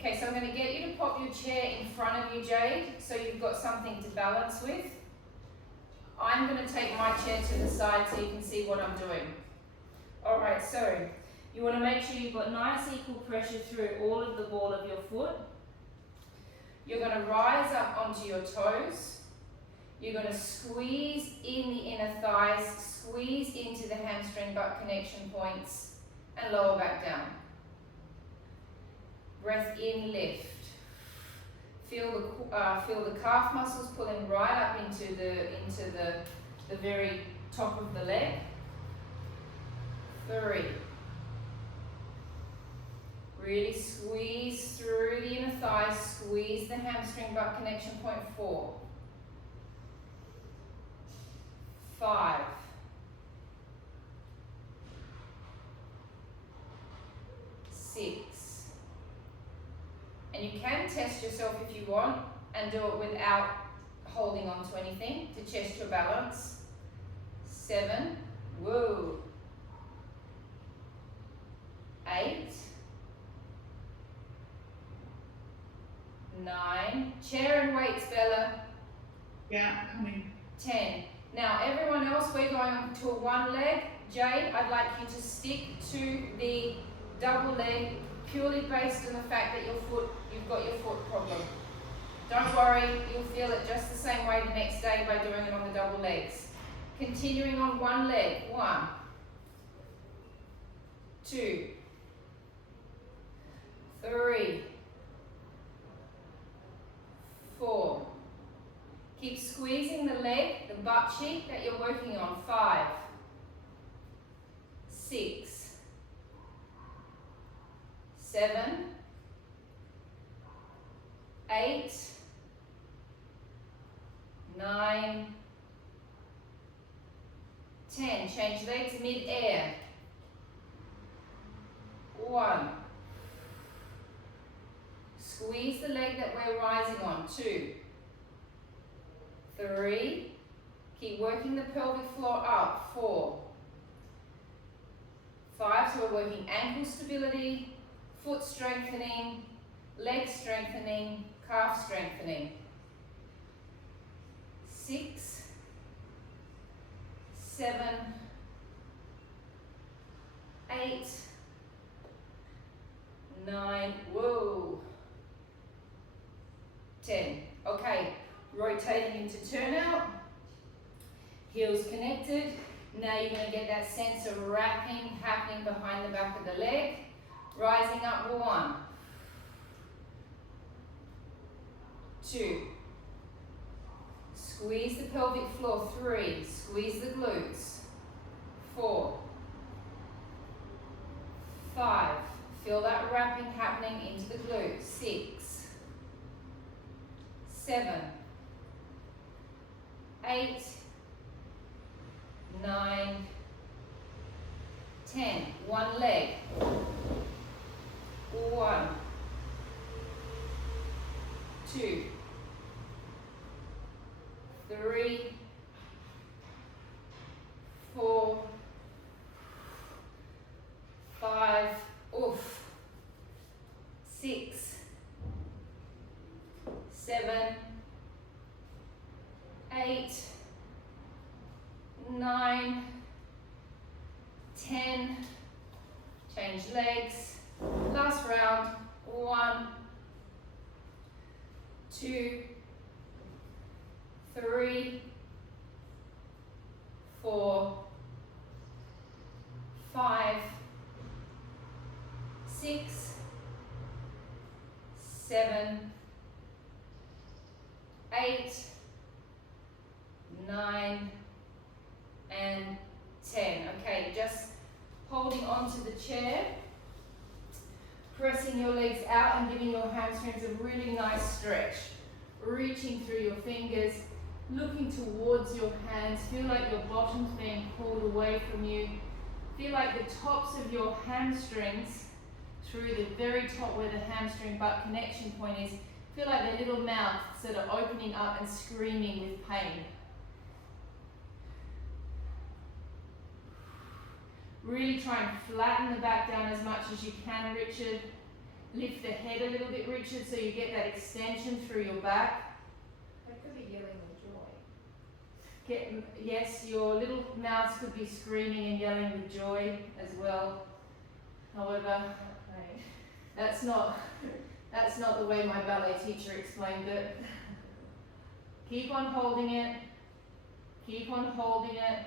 Okay, so I'm going to get you to pop your chair in front of you, Jade, so you've got something to balance with. I'm going to take my chair to the side so you can see what I'm doing. Alright, so you want to make sure you've got nice equal pressure through all of the ball of your foot. You're going to rise up onto your toes. You're going to squeeze in the inner thighs, squeeze into the hamstring butt connection points, and lower back down. Breath in, lift. Feel the calf muscles pulling right up into the very top of the leg. 3. Really squeeze through the inner thighs, squeeze the hamstring butt connection point. 4. 5. 6. And you can test yourself if you want and do it without holding on to anything to test your balance. 7. Whoa. 8. 9. Chair and weights, Bella. Yeah, coming. 10. Now everyone else, we're going to one leg. Jade, I'd like you to stick to the double leg purely based on the fact that you've got your foot problem. Don't worry, you'll feel it just the same way the next day by doing it on the double legs. Continuing on one leg. 1, 2, 3, 4. Keep squeezing the leg, the butt cheek that you're working on. 5, 6, 7, 8, 9, 10. Change legs mid-air. 1. Squeeze the leg that we're rising on. 2, 3. Keep working the pelvic floor up. 4, 5. So we're working ankle stability, foot strengthening, leg strengthening, calf strengthening. 6, 7, 8, 9, whoa, 10. Okay, rotating into turnout, heels connected. Now you're going to get that sense of wrapping happening behind the back of the leg. Rising up. 1, 2. Squeeze the pelvic floor. 3. Squeeze the glutes. 4, 5. Feel that wrapping happening into the glutes. 6, 7, 8, 9, 10. One leg. 1, 2, 3, 4, 5, 6, 7, 8, 9, 10. Change legs. Last round. 1, 2, 3, 4, 5, 6, 7, 8, 9, and 10. Okay, just holding onto the chair, pressing your legs out and giving your hamstrings a really nice stretch. Reaching through your fingers, looking towards your hands. Feel like your bottom's being pulled away from you. Feel like the tops of your hamstrings, through the very top where the hamstring butt connection point is, feel like they're little mouths that are opening up and screaming with pain. Really try and flatten the back down as much as you can, Richard. Lift the head a little bit, Richard, so you get that extension through your back. I could be yelling with joy. Yes, your little mouths could be screaming and yelling with joy as well. However, that's not the way my ballet teacher explained it. Keep on holding it. Keep on holding it.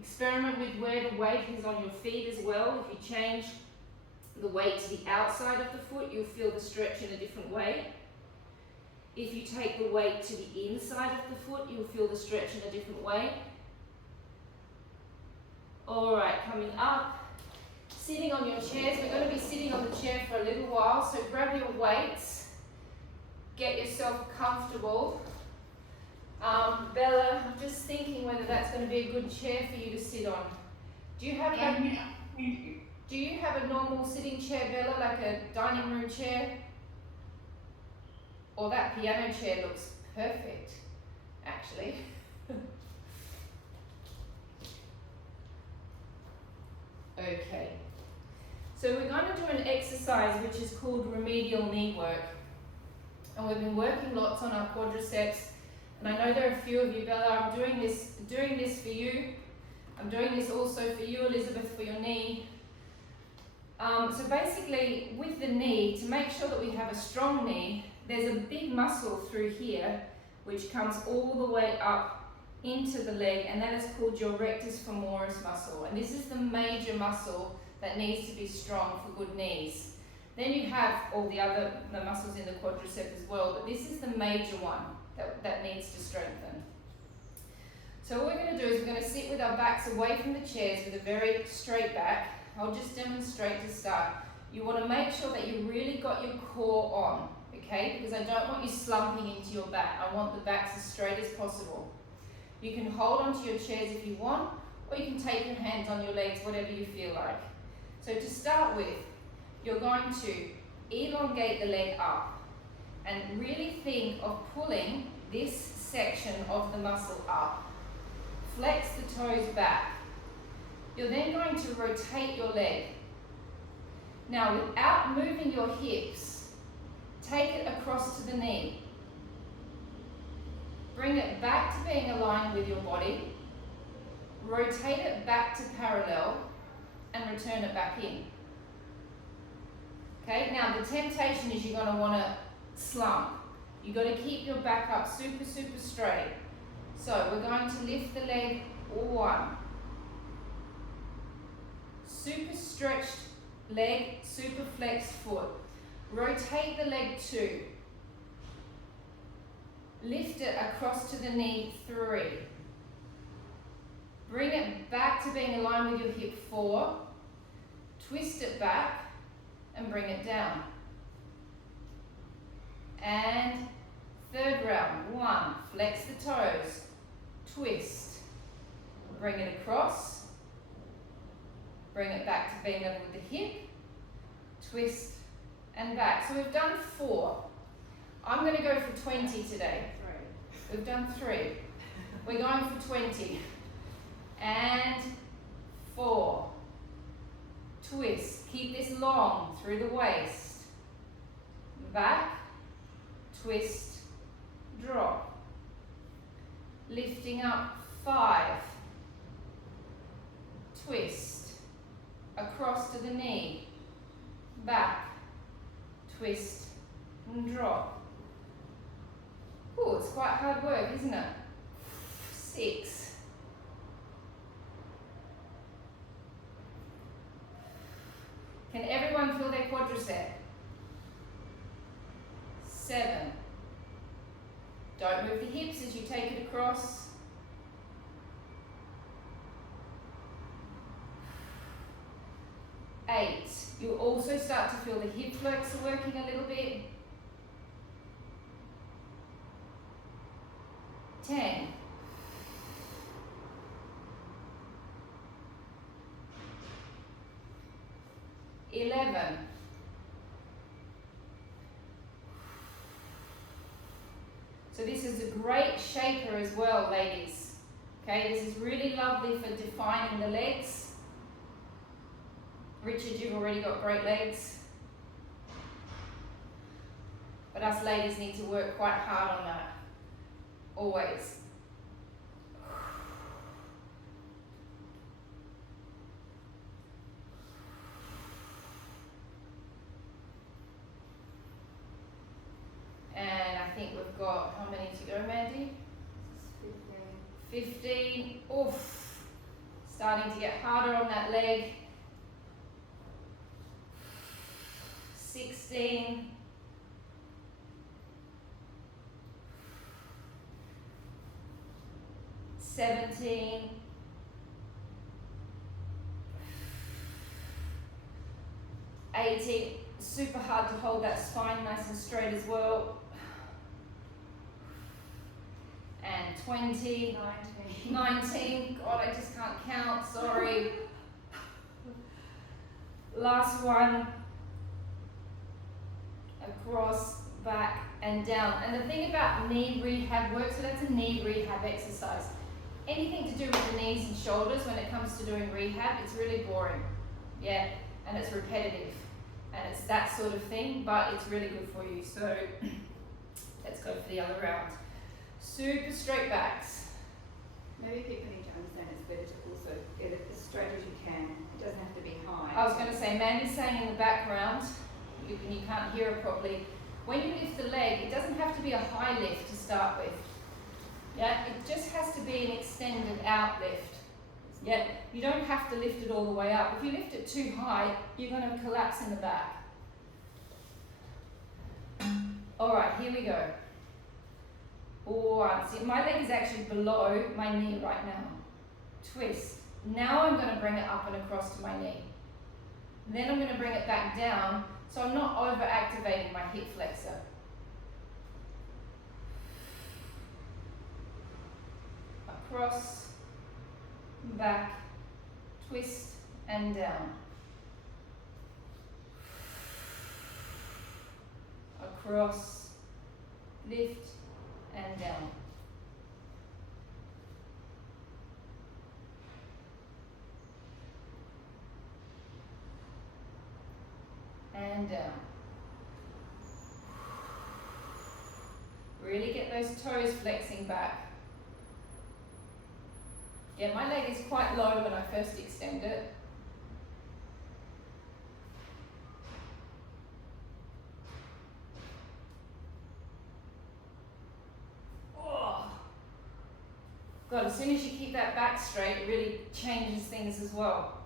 Experiment with where the weight is on your feet as well. If you change the weight to the outside of the foot, you'll feel the stretch in a different way. If you take the weight to the inside of the foot, you'll feel the stretch in a different way. Alright, coming up. Sitting on your chairs. We're going to be sitting on the chair for a little while, so grab your weights. Get yourself comfortable. Bella, I'm just thinking whether that's going to be a good chair for you to sit on. Do you have a normal sitting chair, Bella, like a dining room chair? Or that piano chair looks perfect, actually. Okay. So we're going to do an exercise which is called remedial knee work. And we've been working lots on our quadriceps. And I know there are a few of you, Bella, I'm doing this for you. I'm doing this also for you, Elizabeth, for your knee. So basically, with the knee, to make sure that we have a strong knee, there's a big muscle through here, which comes all the way up into the leg, and that is called your rectus femoris muscle. And this is the major muscle that needs to be strong for good knees. Then you have all the muscles in the quadricep as well, but this is the major one that needs to strengthen. So what we're going to do is we're going to sit with our backs away from the chairs with a very straight back. I'll just demonstrate to start. You want to make sure that you really got your core on, okay? Because I don't want you slumping into your back. I want the backs as straight as possible. You can hold onto your chairs if you want, or you can take your hands on your legs, whatever you feel like. So to start with, you're going to elongate the leg up and really think of pulling this section of the muscle up. Flex the toes back. You're then going to rotate your leg. Now, without moving your hips, take it across to the knee. Bring it back to being aligned with your body. Rotate it back to parallel and return it back in. Okay, now the temptation is you're going to want to slump. You've got to keep your back up super, super straight. So we're going to lift the leg, 1. Super stretched leg, super flexed foot. Rotate the leg, 2. Lift it across to the knee, 3. Bring it back to being aligned with your hip, 4. Twist it back and bring it down. And third round, 1. Flex the toes, twist, bring it across, bring it back to being level with the hip, twist and back. So we've done 4. I'm going to go for 20 today. 3. We've done 3. We're going for 20. And 4. Twist. Keep this long through the waist. Back, twist, drop. Lifting up, 5. Twist. Across to the knee. Back, twist, and drop. Oh, it's quite hard work, isn't it? 6. Can everyone feel their quadricep? 7. Don't move the hips as you take it across. 8. You'll also start to feel the hip flexor working a little bit. 10. 11. So this is a great shaper as well, ladies. Okay, this is really lovely for defining the legs. Richard, you've already got great legs. but us ladies need to work quite hard on that, always. And I think we've got, how many to go, Mandy? 15. Oof. Starting to get harder on that leg. 16. 17. 18. Super hard to hold that spine nice and straight as well. And 20. 19. God, I just can't count, sorry. Last one. Across, back, and down. And the thing about knee rehab work, so that's a knee rehab exercise. Anything to do with the knees and shoulders when it comes to doing rehab, it's really boring. Yeah, and it's repetitive. And it's that sort of thing, but it's really good for you. So let's go for the other round. Super straight backs. Maybe people need to understand it's better to also get it as straight as you can. It doesn't have to be high. I was going to say, Mandy's saying in the background, you can't hear it properly. When you lift the leg, it doesn't have to be a high lift to start with. Yeah, it just has to be an extended out lift. Yeah, you don't have to lift it all the way up. If you lift it too high, you're going to collapse in the back. All right, here we go. One. See, my leg is actually below my knee right now. Twist. Now I'm going to bring it up and across to my knee. Then I'm going to bring it back down, so I'm not over-activating my hip flexor. Across, back, twist, and down. Across, lift, and down. And down. Really get those toes flexing back. Yeah, my leg is quite low when I first extend it. Oh. God, as soon as you keep that back straight, it really changes things as well.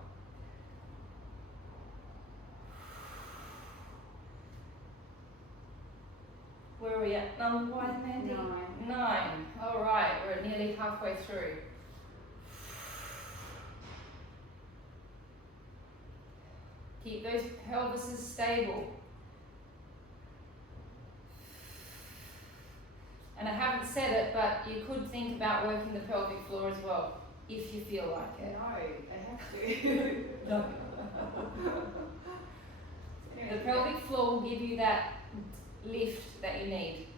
Where are we at? Number one, Mandy? 9. All right, we're nearly halfway through. Keep those pelvises stable. And I haven't said it, but you could think about working the pelvic floor as well, if you feel like it. No, they have to. No. The pelvic floor will give you that lift that you need.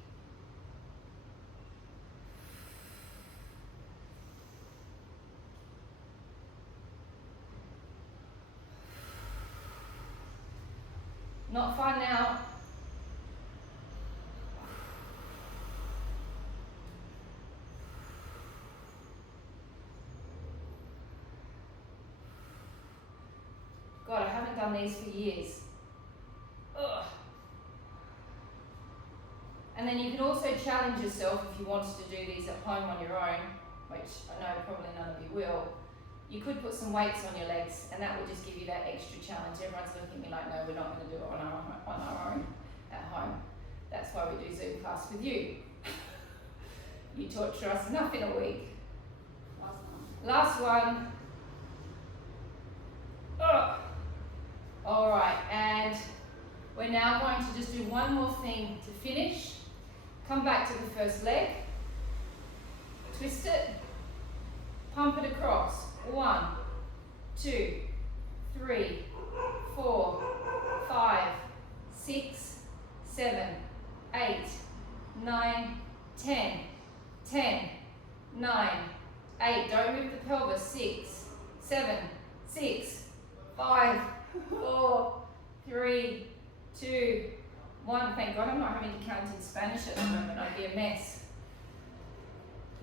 Not fun now. God, I haven't done these for years. Ugh. And then you can also challenge yourself if you wanted to do these at home on your own, which I know probably none of you will. You could put some weights on your legs, and that will just give you that extra challenge. Everyone's looking at me like, no, we're not going to do it on our own at home. That's why we do Zoom class with you. You torture us enough in a week. Last one. Oh. All right, and we're now going to just do one more thing to finish. Come back to the first leg. Twist it. Pump it across. 1, 2, 3, 4, 5, 6, 7, 8, 9, 10. 10, 9, 8. Don't move the pelvis. 6, 7, 6, 5, 4, 3, 2, 1. Thank God I'm not having to count in Spanish at the moment, I'd be a mess.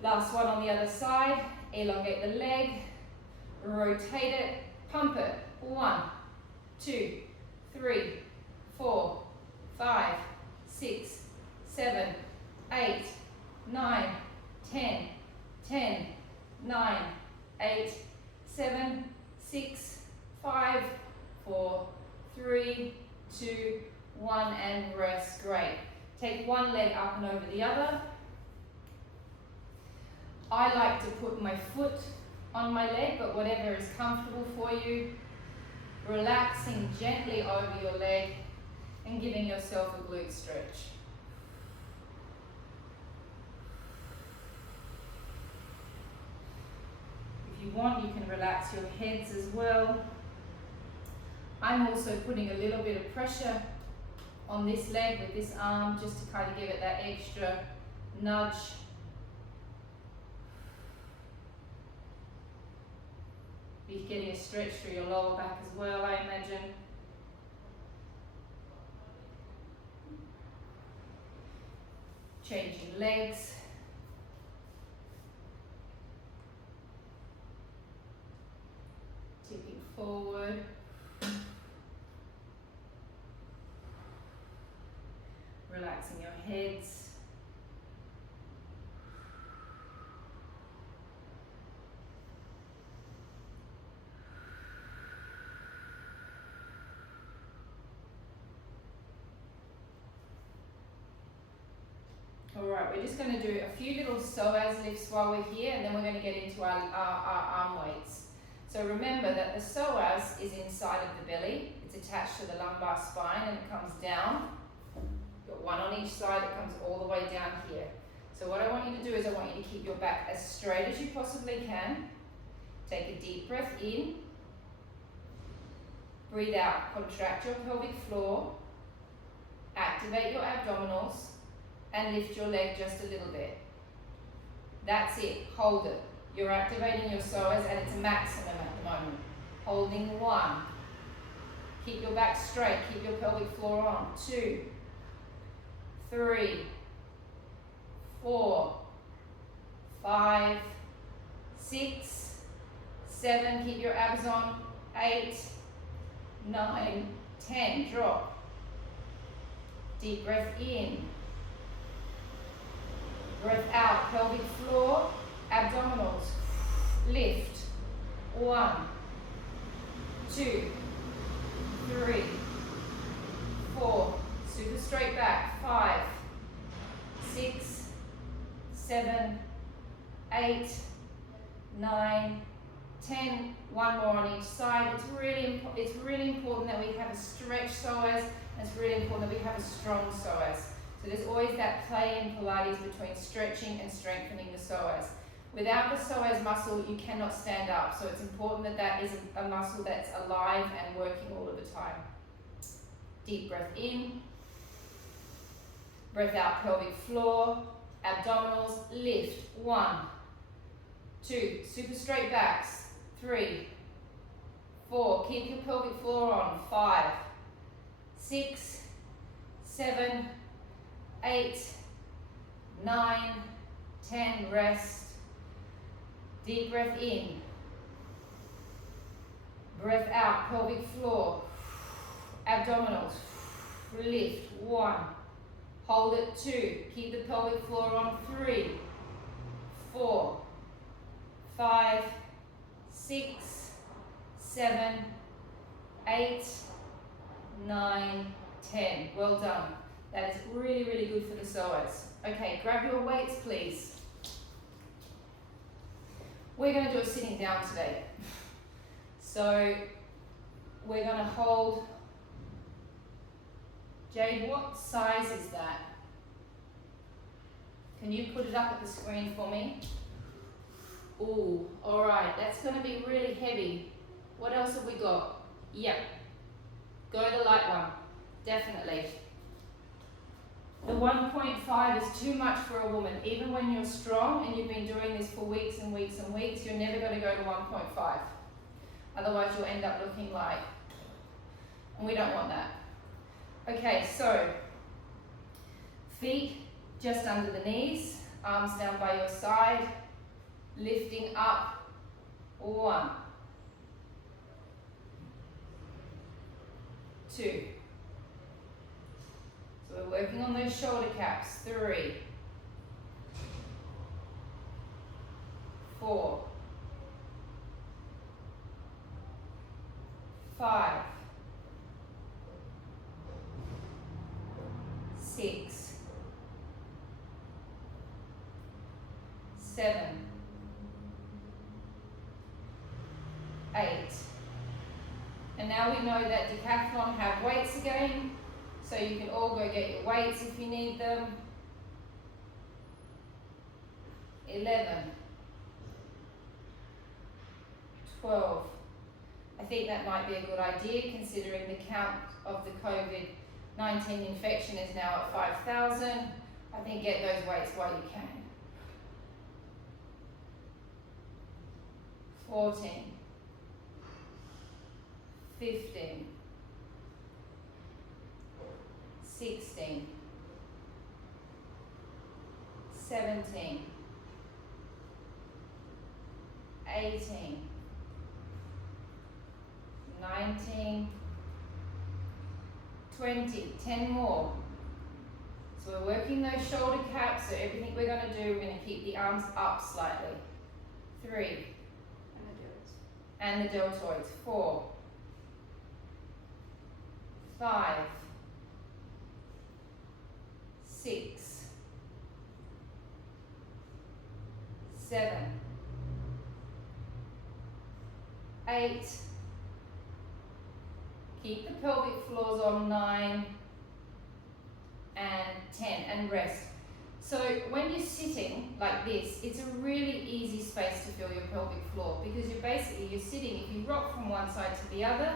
Last one on the other side. Elongate the leg, rotate it, pump it. 1, 2, 3, 4, 5, 6, 7, 8, 9, 10, 10, 9, 8, 7, 6, 5, 4, 3, 2, 1, and rest. Great. Take one leg up and over the other. I like to put my foot on my leg, but whatever is comfortable for you. Relaxing gently over your leg and giving yourself a glute stretch. If you want, you can relax your heads as well. I'm also putting a little bit of pressure on this leg with this arm just to kind of give it that extra nudge. You're getting a stretch through your lower back as well, I imagine. Changing legs. Tipping forward. Relaxing your heads. Alright, we're just going to do a few little psoas lifts while we're here, and then we're going to get into our arm weights. So remember that the psoas is inside of the belly. It's attached to the lumbar spine and it comes down. You've got one on each side, it comes all the way down here. So what I want you to do is I want you to keep your back as straight as you possibly can. Take a deep breath in. Breathe out, contract your pelvic floor. Activate your abdominals. And lift your leg just a little bit. That's it, hold it. You're activating your psoas at its maximum at the moment. Holding 1. Keep your back straight, keep your pelvic floor on. 2, 3, 4, 5, 6, 7, keep your abs on. 8, 9, 10, drop. Deep breath in. Breath out, pelvic floor, abdominals, lift. 1, 2, 3, 4, super straight back. 5, 6, 7, 8, 9, 10. One more on each side. It's really important that we have a stretch psoas, and it's really important that we have a strong psoas. So there's always that play in Pilates between stretching and strengthening the psoas. Without the psoas muscle, you cannot stand up. So it's important that that is a muscle that's alive and working all of the time. Deep breath in. Breath out, pelvic floor, abdominals, lift. 1, 2, super straight backs. 3, 4, keep your pelvic floor on. 5, 6, 7, 8, 9, 10, rest. Deep breath in. Breath out, pelvic floor, abdominals, lift. 1, hold it. 2, keep the pelvic floor on. 3, 4, 5, 6, 7, 8, 9, 10. Well done. That is really, really good for the psoas. Okay, grab your weights, please. We're going to do a sitting down today. So we're going to hold. Jade, what size is that? Can you put it up at the screen for me? Ooh, all right, that's going to be really heavy. What else have we got? Yep. Go the light one, definitely. The 1.5 is too much for a woman. Even when you're strong and you've been doing this for weeks and weeks and weeks, you're never going to go to 1.5. Otherwise you'll end up looking like, and we don't want that. Okay, so Feet just under the knees, arms down by your side, lifting up. 1, 2. So we're working on those shoulder caps. 3, 4, 5, 6, 7, 8. And now we know that decathlon have weights again, so you can all go get your weights if you need them. 11, 12. I think that might be a good idea considering the count of the COVID-19 infection is now at 5,000. I think get those weights while you can. 14, 15, 16, 17, 18, 19, 20, 10 more. So we're working those shoulder caps, so everything we're going to do, we're going to keep the arms up slightly. 3, and the deltoids. 4, 5, 6, 7, 8. Keep the pelvic floors on. 9 and 10, and rest. So when you're sitting like this, it's a really easy space to feel your pelvic floor because you're sitting. If you rock from one side to the other,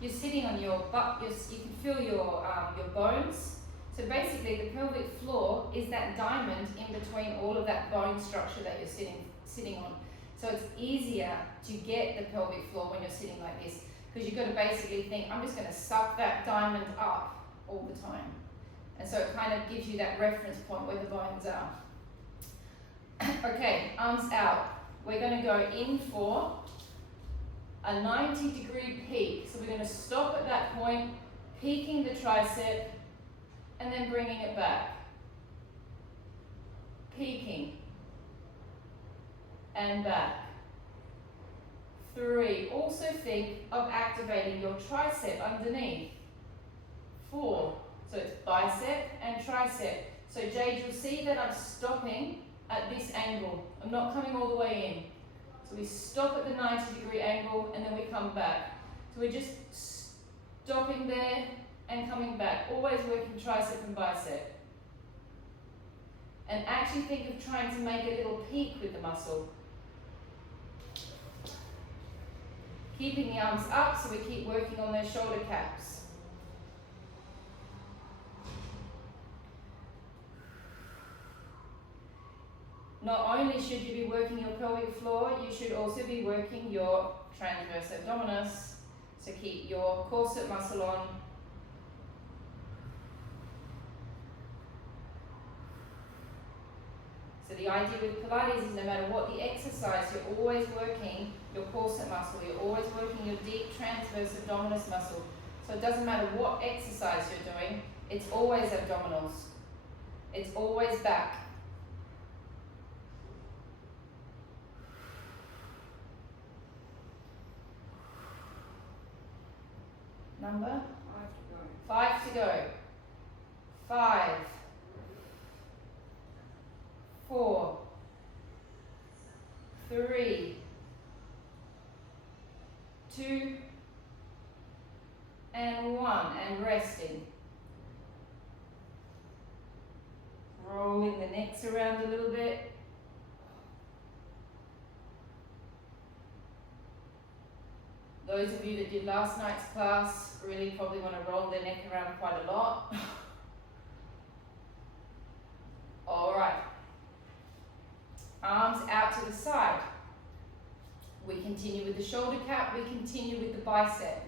you're sitting on your butt. You can feel your bones. So basically, the pelvic floor is that diamond in between all of that bone structure that you're sitting on. So it's easier to get the pelvic floor when you're sitting like this because you've got to basically think, I'm just going to suck that diamond up all the time. And so it kind of gives you that reference point where the bones are. Okay, arms out. We're going to go in for a 90-degree peak. So we're going to stop at that point, peaking the tricep, and then bringing it back. Peaking. And back. 3. Also think of activating your tricep underneath. 4. So it's bicep and tricep. So Jade, you'll see that I'm stopping at this angle. I'm not coming all the way in. So we stop at the 90-degree angle and then we come back. So we're just stopping there and coming back. Always working tricep and bicep. And actually think of trying to make a little peak with the muscle. Keeping the arms up so we keep working on those shoulder caps. Not only should you be working your pelvic floor, you should also be working your transverse abdominis. So keep your corset muscle on. So the idea with Pilates is no matter what the exercise, you're always working your corset muscle, you're always working your deep transverse abdominis muscle. So it doesn't matter what exercise you're doing, it's always abdominals. It's always back. Number? 5 to go. 5, 4, 3, 2, and 1, and resting. Rolling the necks around a little bit. Those of you that did last night's class really probably want to roll their neck around quite a lot. All right. Arms out to the side. We continue with the shoulder cap, we continue with the bicep.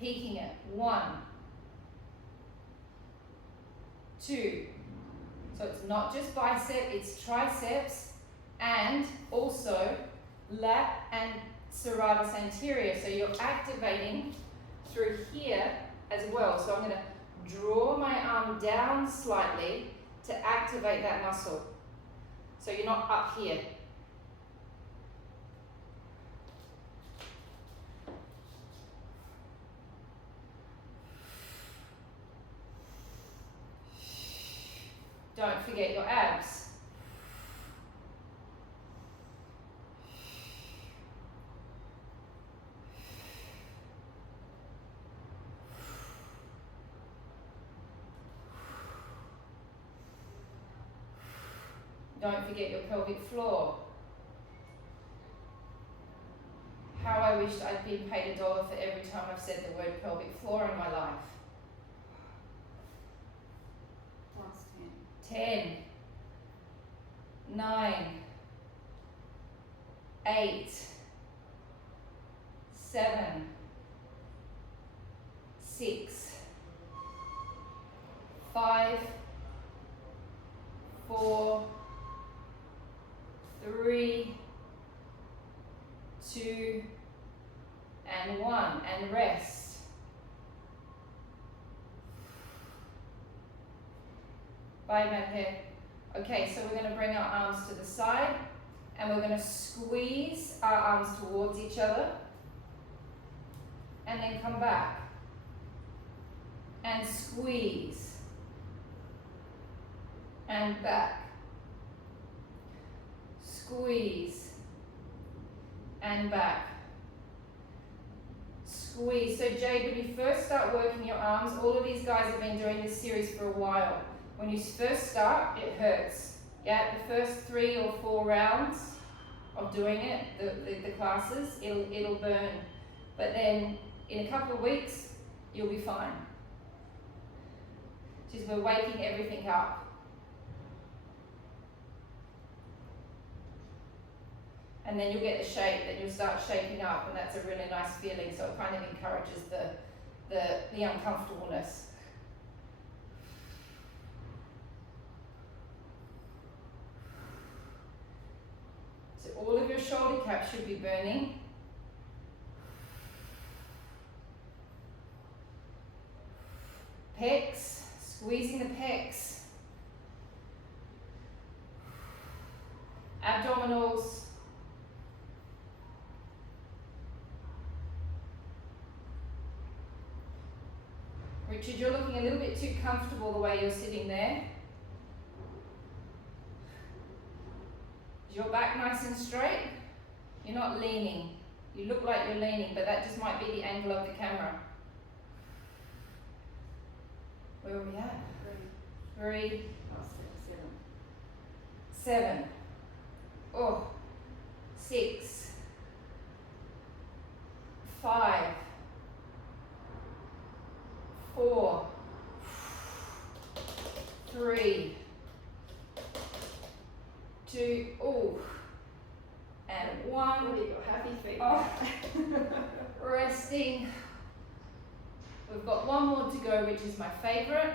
Peaking it. 1, 2, So it's not just bicep, it's triceps and also lat and serratus anterior. So you're activating through here as well. So I'm going to draw my arm down slightly to activate that muscle. So you're not up here. Don't forget your abs. Don't forget your pelvic floor. How I wished I'd been paid $1 for every time I've said the word pelvic floor in my life. Last 10, 9, 8, 7, 6, 5, 4, 3, 2, and 1, and rest. Bye, Madhe. Okay, so we're going to bring our arms to the side and we're going to squeeze our arms towards each other and then come back and squeeze and back. Squeeze and back. Squeeze. So Jade, when you first start working your arms, all of these guys have been doing this series for a while. When you first start, it hurts. Yeah, the first 3 or 4 rounds of doing it, the classes, it'll burn. But then in a couple of weeks, you'll be fine. Just we're waking everything up. And then you'll get the shape, then you'll start shaping up, and that's a really nice feeling. So it kind of encourages the uncomfortableness. So all of your shoulder caps should be burning. Pecs, squeezing the pecs. Abdominals. Richard, you're looking a little bit too comfortable the way you're sitting there. Is your back nice and straight? You're not leaning. You look like you're leaning, but that just might be the angle of the camera. Where are we at? 3. 7. Oh. 6. 5. 4. 3. 2. Oh. And 1. What do you got? Happy feet. Oh. Resting. We've got one more to go, which is my favorite.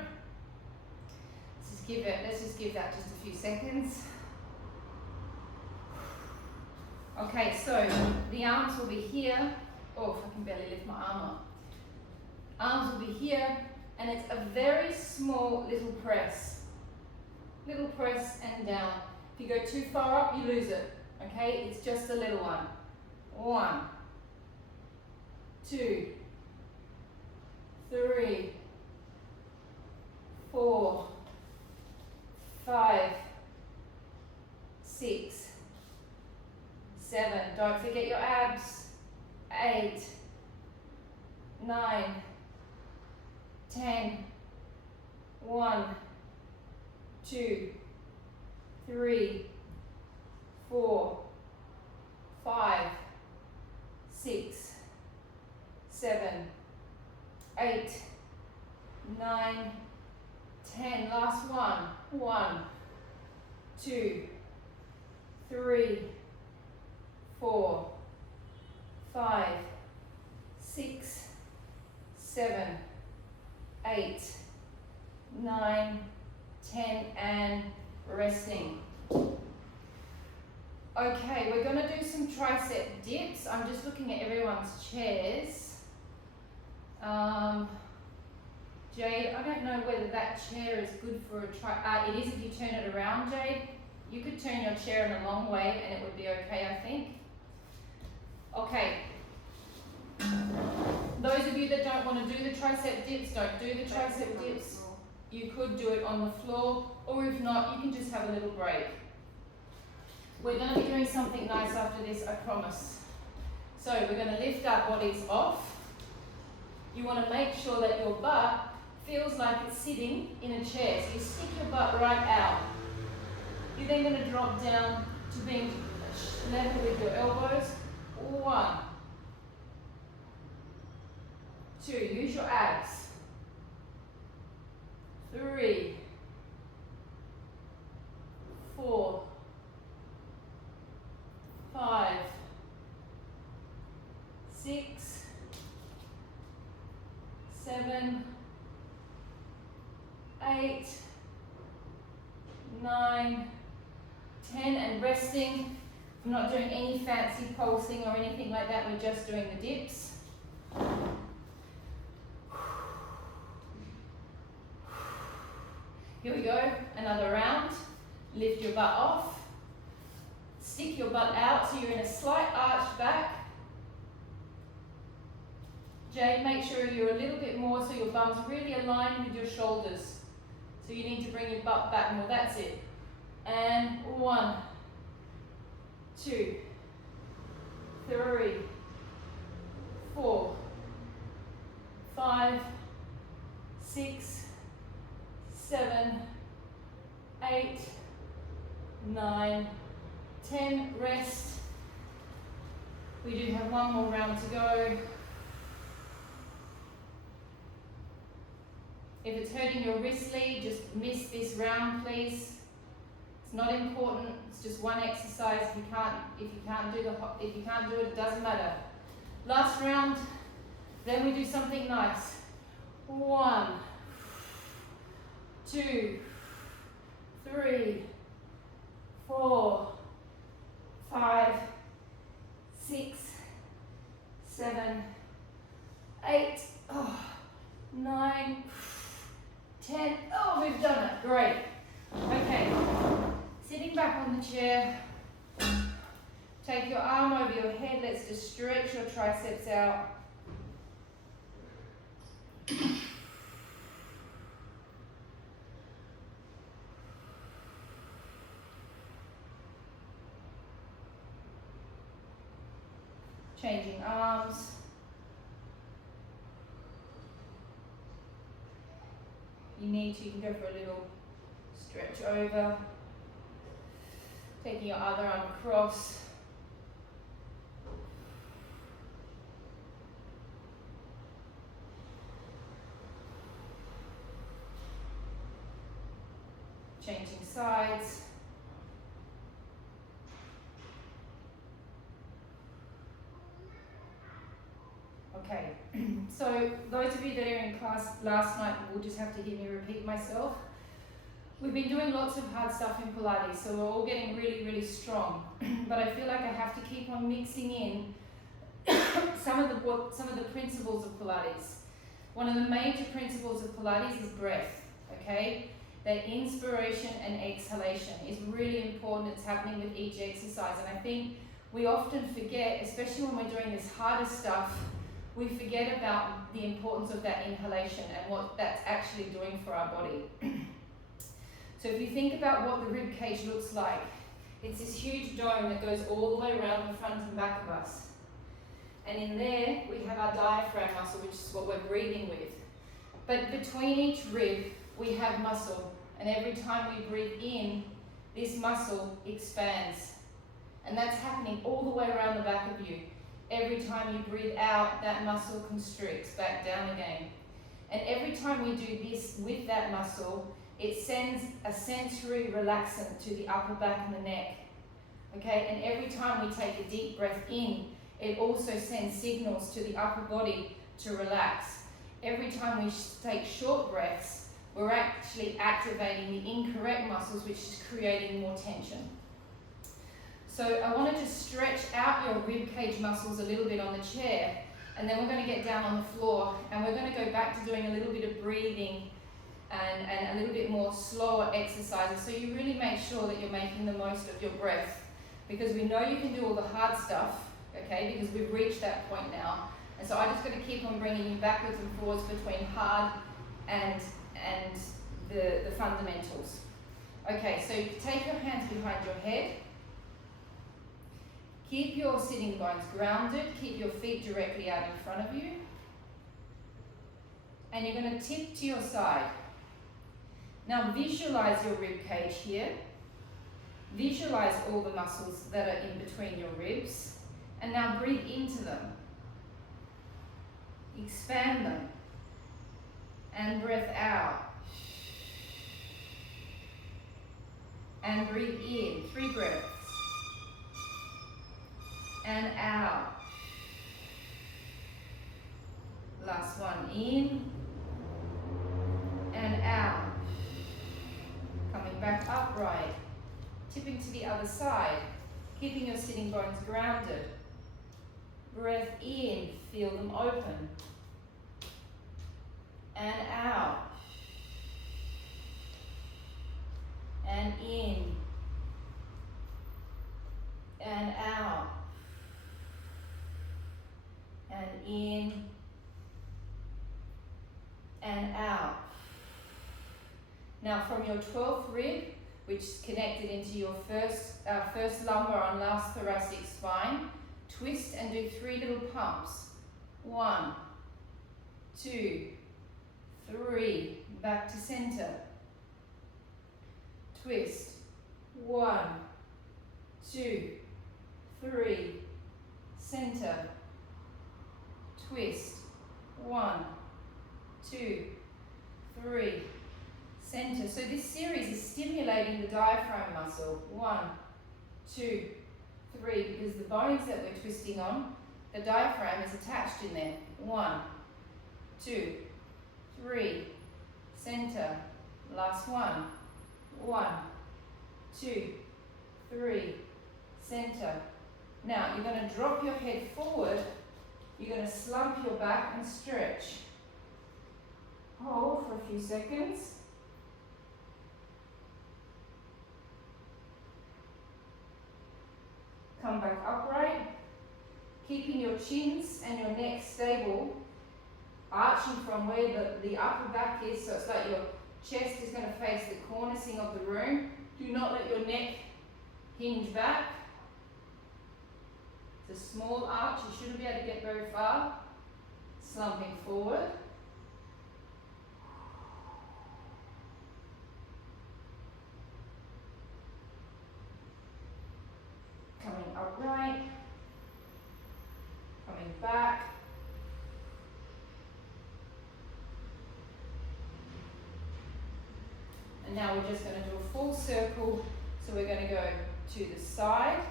Let's just give that just a few seconds. Okay, so the arms will be here. Oh, if I can barely lift my arm up. Arms will be here, and it's a very small little press. Little press and down. If you go too far up, you lose it. Okay, it's just a little one. 1, 2, 3, 4, 5, 6, 7. Don't forget your abs. 8, 9, 10. 1, 2, 3, 4, 5, 6, 7, 8, 9, 10. Last one. 1, 2, 3, 4, 5, 6, 7, 8, 9, 10, and resting. Okay, we're gonna do some tricep dips. I'm just looking at everyone's chairs. Jade, I don't know whether that chair is good for a it is if you turn it around, Jade. You could turn your chair in a long way and it would be okay, I think. Okay. Those of you that don't want to do the tricep dips, don't do the tricep dips. You could do it on the floor, or if not, you can just have a little break. We're going to be doing something nice after this, I promise. So we're going to lift our bodies off. You want to make sure that your butt feels like it's sitting in a chair. So you stick your butt right out. You're then going to drop down to being level with your elbows. 1, 2, use your abs. 3, 4, 5, 6, 7, 8, 9, 10, and resting. I'm not doing any fancy pulsing or anything like that, we're just doing the dips. Here we go, another round. Lift your butt off. Stick your butt out so you're in a slight arch back. Jade, make sure you're a little bit more so your bum's really aligned with your shoulders. So you need to bring your butt back more, that's it. And 1, 2, 3, 4, 5, 6, 7, 8, 9, 10, rest. We do have one more round to go. If it's hurting your wrist lead, just miss this round, please. It's not important. It's just one exercise. If you can't do it, it doesn't matter. Last round. Then we do something nice. 1, 2, 3, 4, 5, 6, 7, 8, 9, 10. Oh, we've done it. Great. Okay. Sitting back on the chair. Take your arm over your head. Let's just stretch your triceps out. Changing arms. You can go for a little stretch over. Taking your other arm across. Changing sides. Okay, so those of you that are in class last night will just have to hear me repeat myself. We've been doing lots of hard stuff in Pilates, so we're all getting really, really strong. But I feel like I have to keep on mixing in some of the principles of Pilates. One of the major principles of Pilates is breath, okay? That inspiration and exhalation is really important. It's happening with each exercise. And I think we often forget, especially when we're doing this harder stuff, we forget about the importance of that inhalation and what that's actually doing for our body. So if you think about what the rib cage looks like, it's this huge dome that goes all the way around the front and back of us. And in there, we have our diaphragm muscle, which is what we're breathing with. But between each rib, we have muscle. And every time we breathe in, this muscle expands. And that's happening all the way around the back of you. Every time you breathe out, that muscle constricts back down again. And every time we do this with that muscle, it sends a sensory relaxant to the upper back and the neck. Okay, and every time we take a deep breath in, it also sends signals to the upper body to relax. Every time we take short breaths, we're actually activating the incorrect muscles, which is creating more tension. So I want to just stretch out your rib cage muscles a little bit on the chair, and then we're going to get down on the floor and we're going to go back to doing a little bit of breathing and a little bit more slower exercises, so you really make sure that you're making the most of your breath, because we know you can do all the hard stuff, okay, because we've reached that point now. And so I'm just going to keep on bringing you backwards and forwards between hard and the fundamentals. Okay, so you take your hands behind your head. Keep your sitting bones grounded. Keep your feet directly out in front of you. And you're going to tip to your side. Now visualize your rib cage here. Visualize all the muscles that are in between your ribs. And now breathe into them. Expand them. And breath out. And breathe in. 3 breaths. And out. Last one, in and out. Coming back upright. Tipping to the other side. Keeping your sitting bones grounded. Breath in, feel them open. And out. And in. And out. And in. And out. Now from your 12th rib, which is connected into your first lumbar and last thoracic spine, twist and do 3 little pumps. 1, 2, 3, back to center. Twist. 1, 2, 3, center. Twist. 1, 2, 3, center. So this series is stimulating the diaphragm muscle. 1, 2, 3, because the bones that we're twisting on, the diaphragm is attached in there. 1, 2, 3, center. Last one. 1, 2, 3, center. Now you're going to drop your head forward. You're going to slump your back and stretch. Hold for a few seconds. Come back upright, keeping your chins and your neck stable, arching from where the upper back is, so it's like your chest is going to face the cornicing of the room. Do not let your neck hinge back. It's a small arch, you shouldn't be able to get very far. Slumping forward. Coming upright, coming back, and now we're just going to do a full circle. So we're going to go to the side,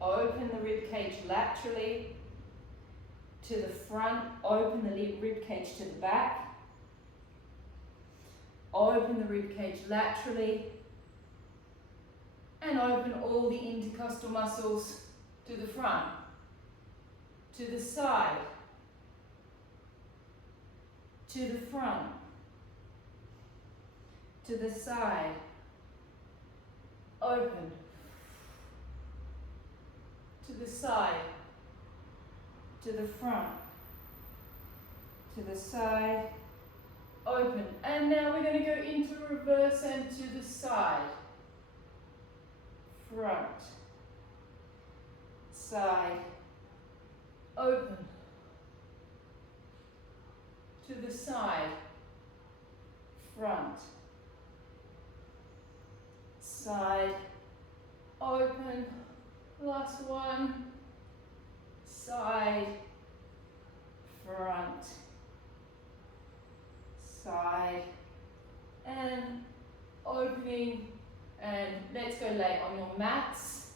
open the rib cage laterally, to the front, open the rib cage to the back, open the rib cage laterally, and open all the intercostal muscles to the front, to the side, to the front, to the side, open, to the side, to the front, to the side, open. And now we're going to go into reverse and to the side. Front, side, open, to the side, front, side, open, last one, side, front, side, and opening. And let's go lay on your mats.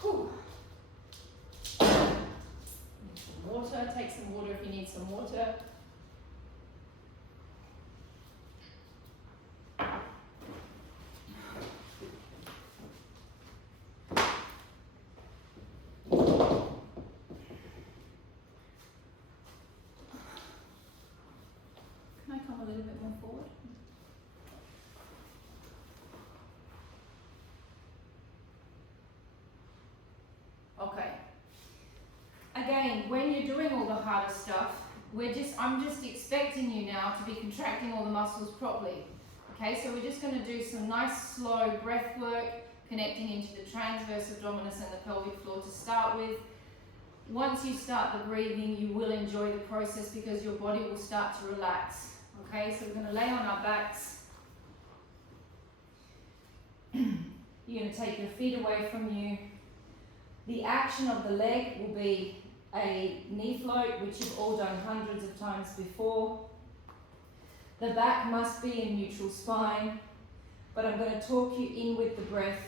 Whew. Water, take some water if you need some water. little bit more forward. Okay. Again, when you're doing all the harder stuff, I'm just expecting you now to be contracting all the muscles properly. Okay, so we're just going to do some nice slow breath work, connecting into the transverse abdominis and the pelvic floor to start with. Once you start the breathing, you will enjoy the process because your body will start to relax. Okay, so we're going to lay on our backs. You're going to take your feet away from you. The action of the leg will be a knee float, which you've all done hundreds of times before. The back must be in neutral spine, but I'm going to talk you in with the breath,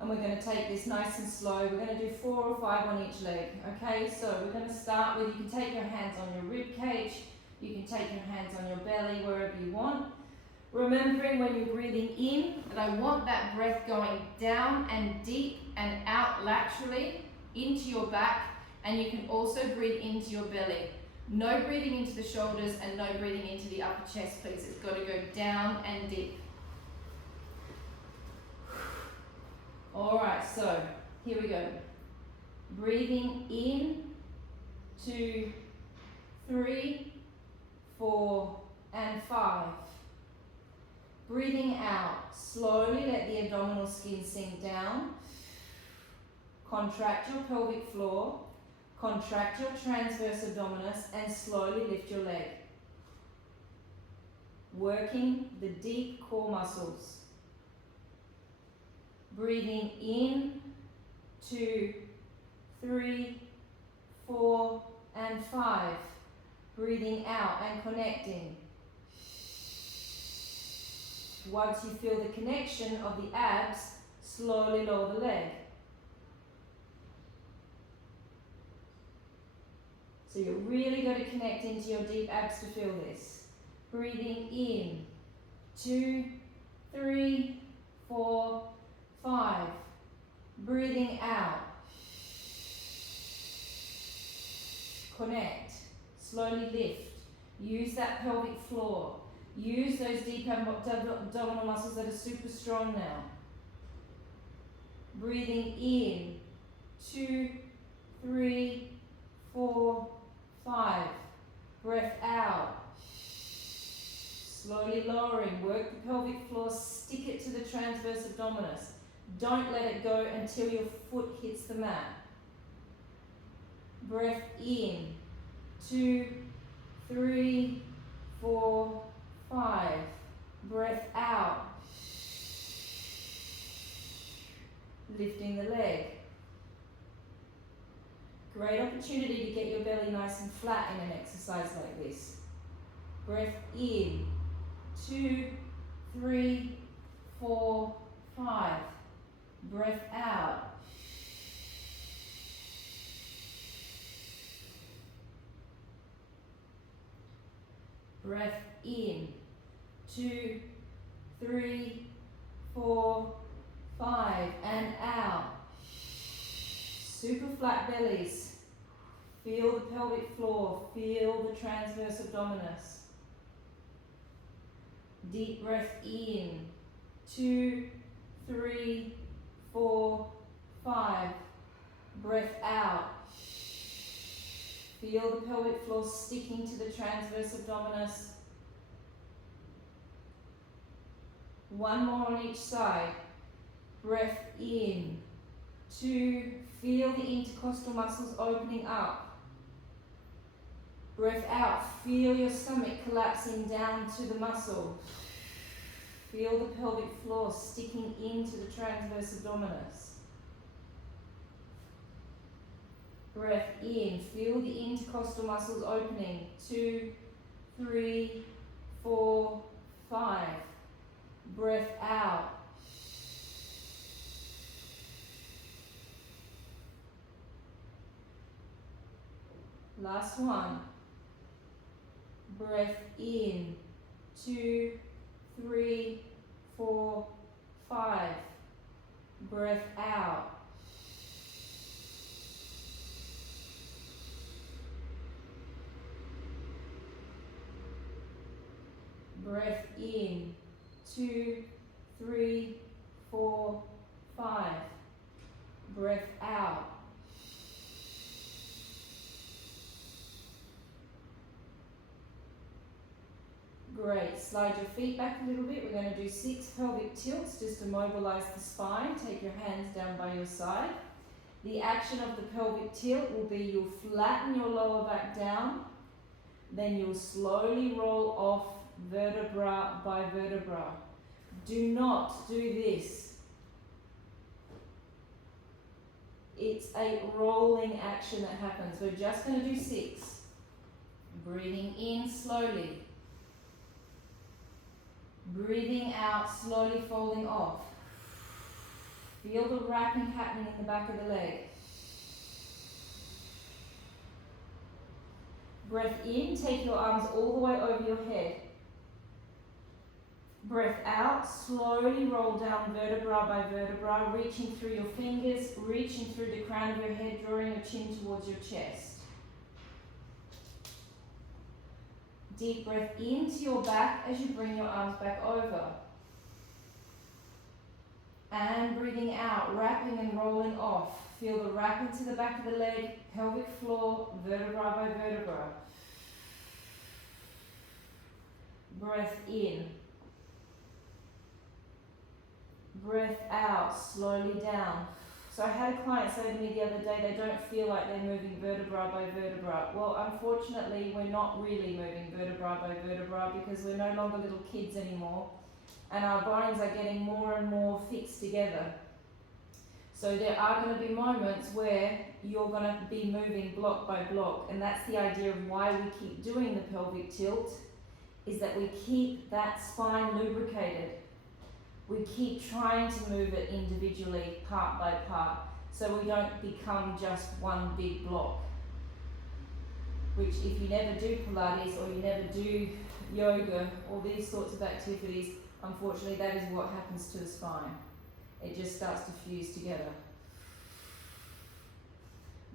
and we're going to take this nice and slow. We're going to do 4 or 5 on each leg, okay? So we're going to start with, you can take your hands on your rib cage, you can take your hands on your belly, wherever you want. Remembering when you're breathing in, that I want that breath going down and deep and out laterally into your back, and you can also breathe into your belly. No breathing into the shoulders and no breathing into the upper chest, please. It's got to go down and deep. Alright, so here we go. Breathing in, 2, 3, 4, and 5. Breathing out, slowly let the abdominal skin sink down. Contract your pelvic floor, contract your transverse abdominis, and slowly lift your leg. Working the deep core muscles. Breathing in, 2, 3, 4, and 5. Breathing out and connecting. Once you feel the connection of the abs, slowly lower the leg. So you're really going to connect into your deep abs to feel this. Breathing in, 2, 3, 4, 5. Breathing out. Connect. Slowly lift. Use that pelvic floor. Use those deep abdominal muscles that are super strong now. Breathing in, 2, 3, 4, 5. Breath out. Slowly lowering. Work the pelvic floor. Stick it to the transverse abdominis. Don't let it go until your foot hits the mat. Breath in, 2, 3, 4, 5. Breath out. Lifting the leg. Great opportunity to get your belly nice and flat in an exercise like this. Breath in, 2, 3, 4, 5. Breath out. Breath in, 2, 3, 4, 5, and out. Super flat bellies. Feel the pelvic floor, feel the transverse abdominis. Deep breath in, 2, 3, 4, 5. Breath out. Feel the pelvic floor sticking to the transverse abdominis. One more on each side. Breath in. 2, feel the intercostal muscles opening up. Breath out, feel your stomach collapsing down to the muscle. Feel the pelvic floor sticking into the transverse abdominis. Breath in, feel the intercostal muscles opening. 2, 3, 4, 5. Breath out. Last one. Breath in. 2, 3, 4, 5. Breath out. Breath in. 2, 3, 4, 5. Breath out. Great. Slide your feet back a little bit. We're going to do 6 pelvic tilts just to mobilize the spine. Take your hands down by your side. The action of the pelvic tilt will be you'll flatten your lower back down, then you'll slowly roll off vertebra by vertebra. Do not do this. It's a rolling action that happens. We're just going to do 6. Breathing in slowly. Breathing out, slowly folding off. Feel the wrapping happening in the back of the leg. Breath in, take your arms all the way over your head. Breath out, slowly roll down vertebra by vertebra, reaching through your fingers, reaching through the crown of your head, drawing your chin towards your chest. Deep breath into your back as you bring your arms back over. And breathing out, wrapping and rolling off. Feel the wrap into the back of the leg, pelvic floor, vertebra by vertebra. Breath in. Breath out, slowly down. So I had a client say to me the other day they don't feel like they're moving vertebra by vertebra. Well, unfortunately, we're not really moving vertebra by vertebra because we're no longer little kids anymore. And our bones are getting more and more fixed together. So there are going to be moments where you're going to be moving block by block, and that's the idea of why we keep doing the pelvic tilt, is that we keep that spine lubricated. We keep trying to move it individually, part by part, so we don't become just one big block. Which if you never do Pilates or you never do yoga or these sorts of activities, unfortunately that is what happens to the spine. It just starts to fuse together.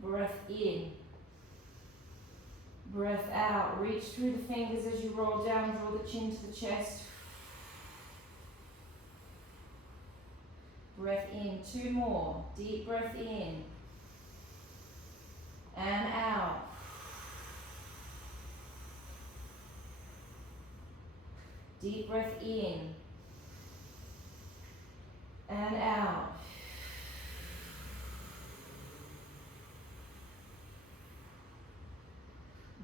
Breath in. Breath out. Reach through the fingers as you roll down, draw the chin to the chest. Breath in. 2 more. Deep breath in. And out. Deep breath in. And out.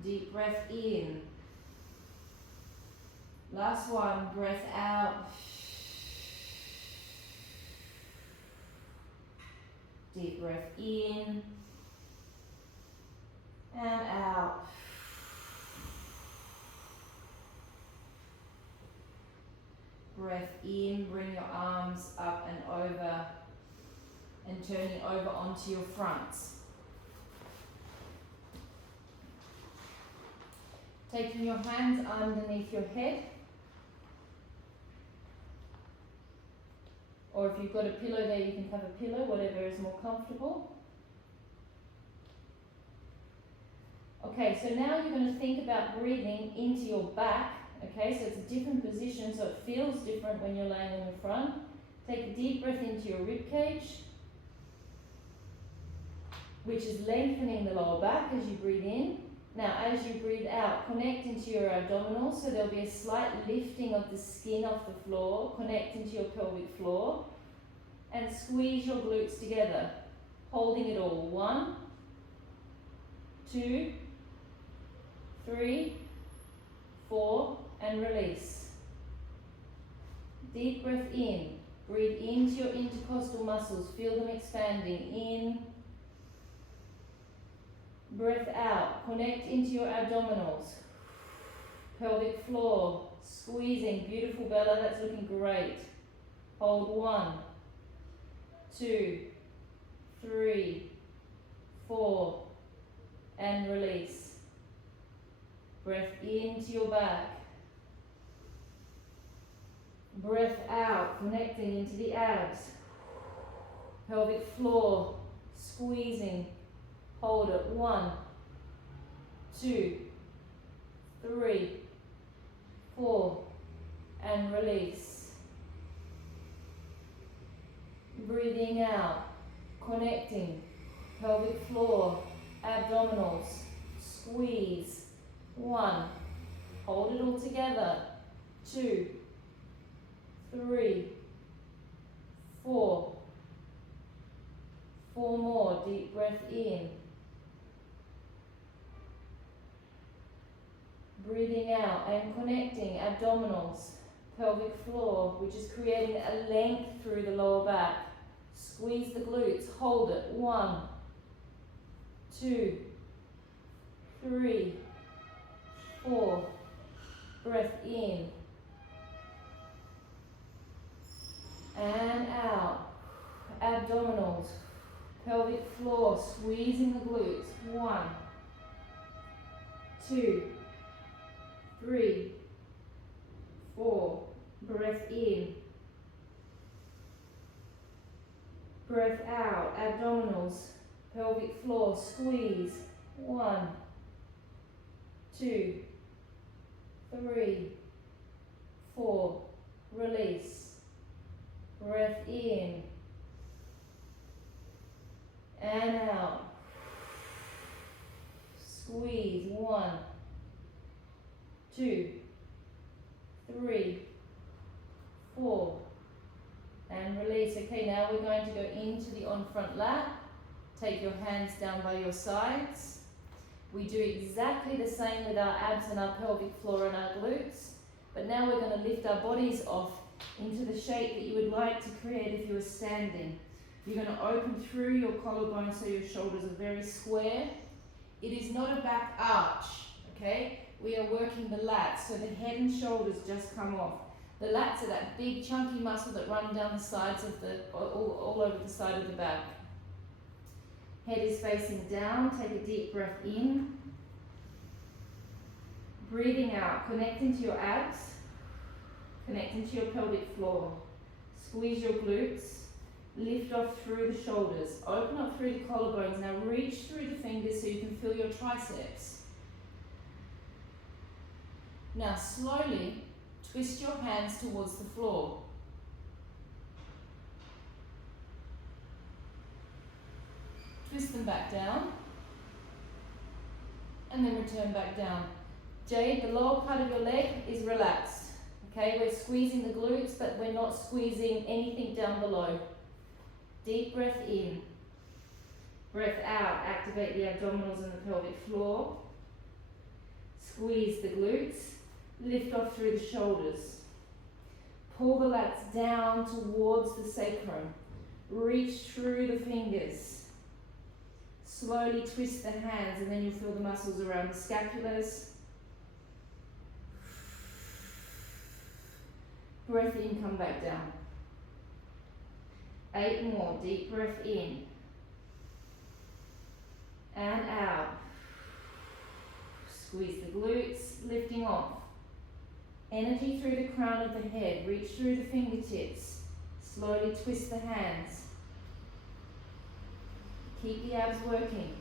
Deep breath in. Last one, breath out. Deep breath in. And out. Breath in, bring your arms up and over and turning over onto your fronts. Taking your hands underneath your head, or if you've got a pillow there, you can have a pillow, whatever is more comfortable. Okay, so now you're going to think about breathing into your back. Okay, so it's a different position, so it feels different when you're laying on your front. Take a deep breath into your rib cage, which is lengthening the lower back as you breathe in. Now, as you breathe out, connect into your abdominals, so there'll be a slight lifting of the skin off the floor. Connect into your pelvic floor and squeeze your glutes together, holding it all. 1, 2, 3, 4, and release. Deep breath in. Breathe into your intercostal muscles. Feel them expanding. In. Breath out. Connect into your abdominals. Pelvic floor. Squeezing. Beautiful Bella. That's looking great. Hold 1, 2, 3, 4, and release. Breath into your back. Breath out, connecting into the abs. Pelvic floor, squeezing. Hold it. 1, 2, 3, 4, and release. Breathing out, connecting, pelvic floor, abdominals, squeeze. 1, hold it all together. 2, 3, 4. 4 more, deep breath in. Breathing out and connecting, abdominals, pelvic floor, which is creating a length through the lower back. Squeeze the glutes, hold it. 1, 2, 3, 4. Breath in and out. Abdominals, pelvic floor, squeezing the glutes. 1, 2, 3, 4. Breath in. Breath out. Abdominals, pelvic floor, squeeze. 1, 2, 3, 4. Release. Breath in and out. Squeeze. 1, 2, 3, 4. And release. Okay, now we're going to go into the on front lat. Take your hands down by your sides. We do exactly the same with our abs and our pelvic floor and our glutes. But now we're going to lift our bodies off into the shape that you would like to create if you were standing. You're going to open through your collarbone so your shoulders are very square. It is not a back arch, okay? We are working the lats, so the head and shoulders just come off. The lats are that big chunky muscle that run down the sides of the, all over the side of the back. Head is facing down, take a deep breath in. Breathing out, connecting to your abs, connecting to your pelvic floor. Squeeze your glutes, lift off through the shoulders, open up through the collarbones. Now reach through the fingers so you can feel your triceps. Now slowly twist your hands towards the floor. Twist them back down and then return back down. Jade, the lower part of your leg is relaxed. Okay, we're squeezing the glutes, but we're not squeezing anything down below. Deep breath in. Breath out, activate the abdominals and the pelvic floor. Squeeze the glutes, lift off through the shoulders. Pull the lats down towards the sacrum. Reach through the fingers. Slowly twist the hands and then you'll feel the muscles around the scapulars. Breath in, come back down. 8 more, deep breath in. And out. Squeeze the glutes, lifting off. Energy through the crown of the head, reach through the fingertips. Slowly twist the hands. Keep the abs working.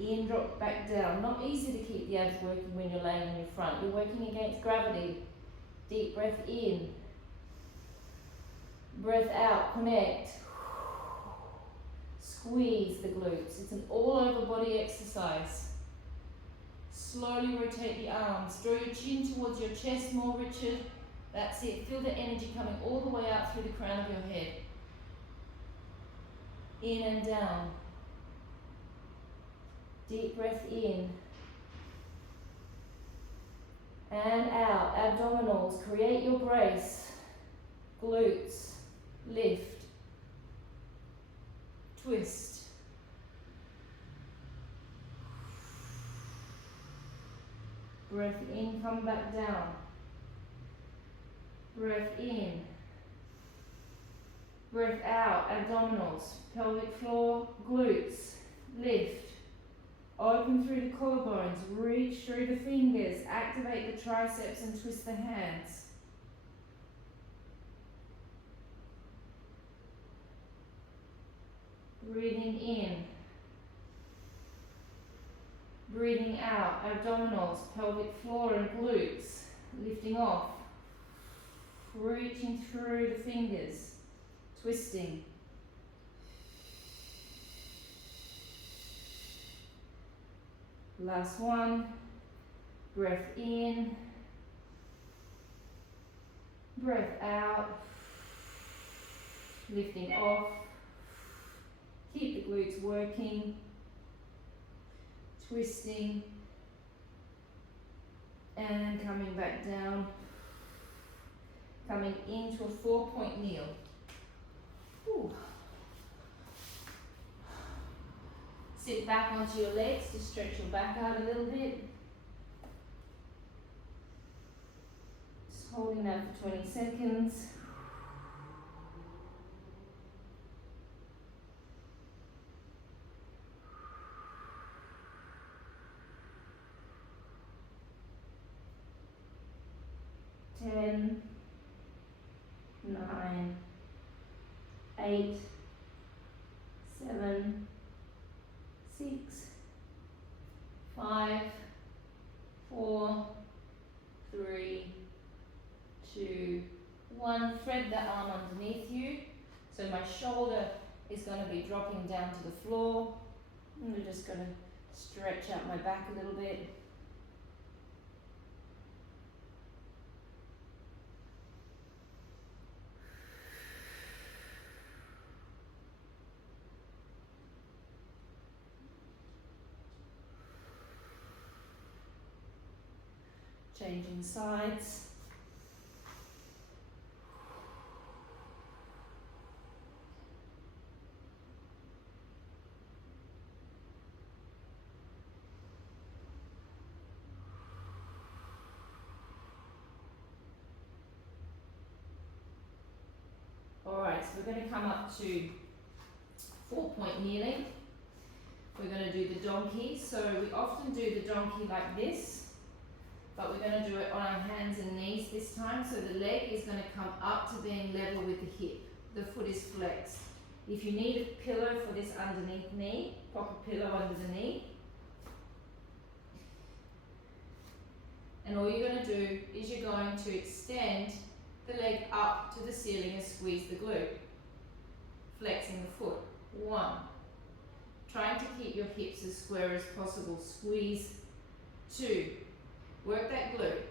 In, drop back down. Not easy to keep the abs working when you're laying on your front. You're working against gravity. Deep breath in. Breath out, connect. Squeeze the glutes. It's an all over body exercise. Slowly rotate the arms. Draw your chin towards your chest more, Richard. That's it. Feel the energy coming all the way out through the crown of your head. In and down. Deep breath in. And out. Abdominals. Create your brace. Glutes. Lift. Twist. Breath in, come back down. Breath in. Breath out, abdominals, pelvic floor, glutes, lift. Open through the collarbones, reach through the fingers, activate the triceps and twist the hands. Breathing in. Breathing out, abdominals, pelvic floor and glutes, lifting off, reaching through the fingers, twisting. Last one, breath in, breath out, lifting off, keep the glutes working, twisting, and coming back down, coming into a 4-point kneel. Ooh. Sit back onto your legs to stretch your back out a little bit. Just holding that for 20 seconds. Ten, 9, 8, 7, 6, 5, 4, 3, 2, 1. Thread the arm underneath you. So my shoulder is going to be dropping down to the floor. And we're just going to stretch out my back a little bit. Changing sides. Alright, so we're going to come up to 4-point kneeling. We're going to do the donkey. So we often do the donkey like this, but we're going to do it on our hands and knees this time. So the leg is going to come up to being level with the hip. The foot is flexed. If you need a pillow for this underneath knee, pop a pillow under the knee. And all you're going to do is you're going to extend the leg up to the ceiling and squeeze the glute. Flexing the foot. 1. Trying to keep your hips as square as possible. Squeeze. 2. Work that glute.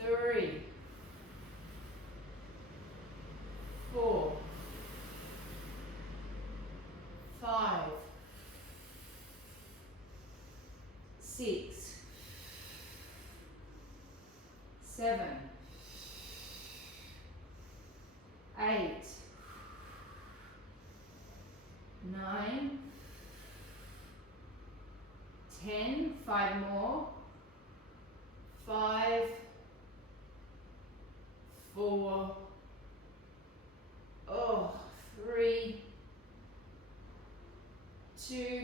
3, 4, 5, 6, 7, 8, 9, 10, 5 more, 5, 4, 3, 2,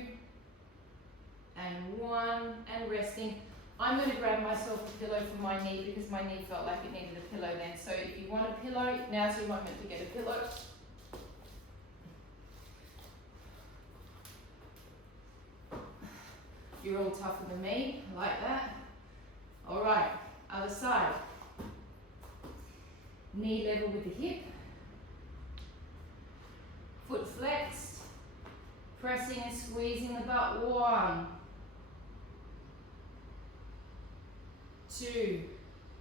and 1, and resting. I'm going to grab myself a pillow for my knee because my knee felt like it needed a pillow then. So if you want a pillow, now's your moment to get a pillow. You're all tougher than me, I like that. Alright, other side. Knee level with the hip. Foot flexed. Pressing and squeezing the butt. 1, 2,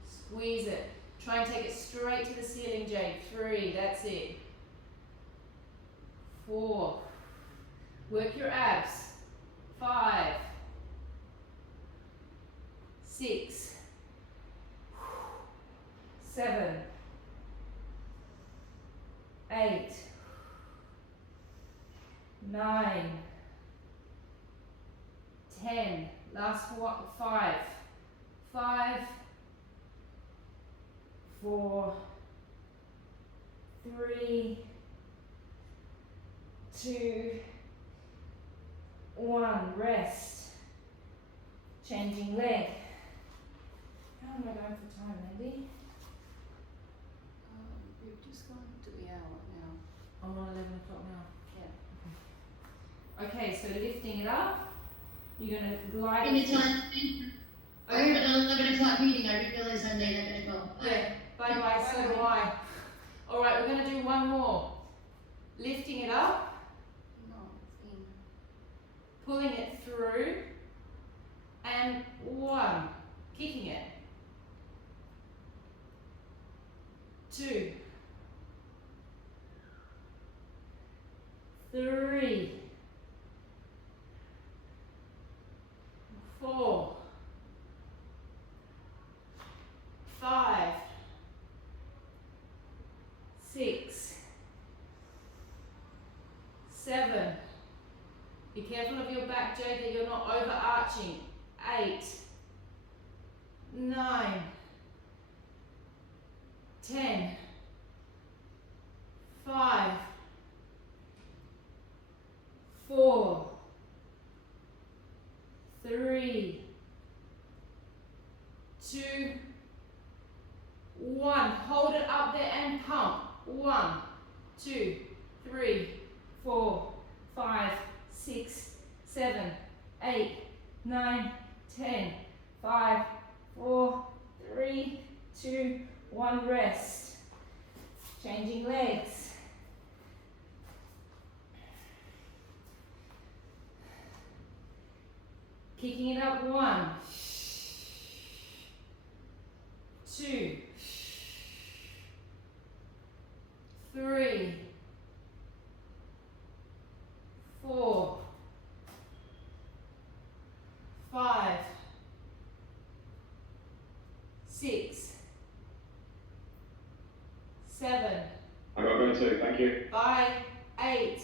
squeeze it. Try and take it straight to the ceiling, Jade. 3, that's it. 4, work your abs. 5, 6, 7, 8, 9, 10, last one, 5, 4, 3, 2, 1, rest. Changing leg. How am I going for time, Mandy? We've just gone to the hour now. I'm on 11 o'clock now. Yeah. Okay, so lifting it up. You're going to glide. Anytime. I have an 11 o'clock meeting. I really Bye bye, so do I. Alright, we're going to do one more. Lifting it up, No, it's in. pulling it through, and 1. Kicking it. 2. 3. 4. 5. 6. 7. Be careful of your back, Jade, that you're not overarching. 8. 9. 10. 5. 4. 3. 2. 1. Hold it up there and pump. 1, 2, 3, 4, 5, 6, 7, 8, 9, 10. 5, 4, 3, 2, 1. Rest. Changing legs. Kicking it up. 1, 2, 3, 4, 5, 6, 7. I got going too, thank you. Bye. 8,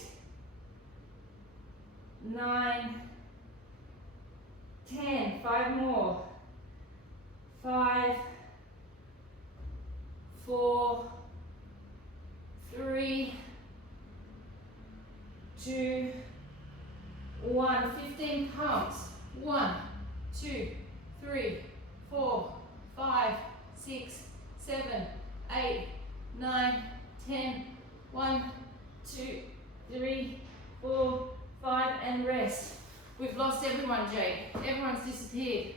9, 10. 5 more. 5, 4, 3, 2, 1. 15 pumps. 1, 2, 3, 4, 5, 6, 7, 8, 9, 10. 1, 2, 3, 4, 5, and rest. We've lost everyone, Jade. Everyone's disappeared.